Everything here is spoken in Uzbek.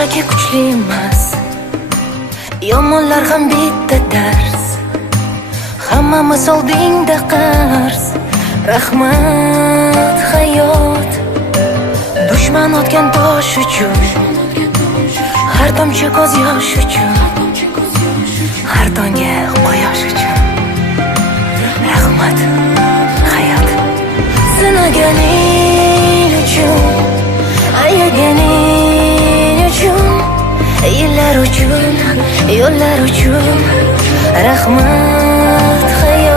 shunchaki kuchli emas, yomonlar ham bitta dars, hammamiz oldingda qarz. Rahmat hayot, dushman otgan tosh uchun, har tomchi ko'z yosh uchun, har tonga quyosh uchun. Rahmat hayot, sinaganing uchun, ayaganing uchun, yillar uchun, yo'llar uchun. Rahmat hayot.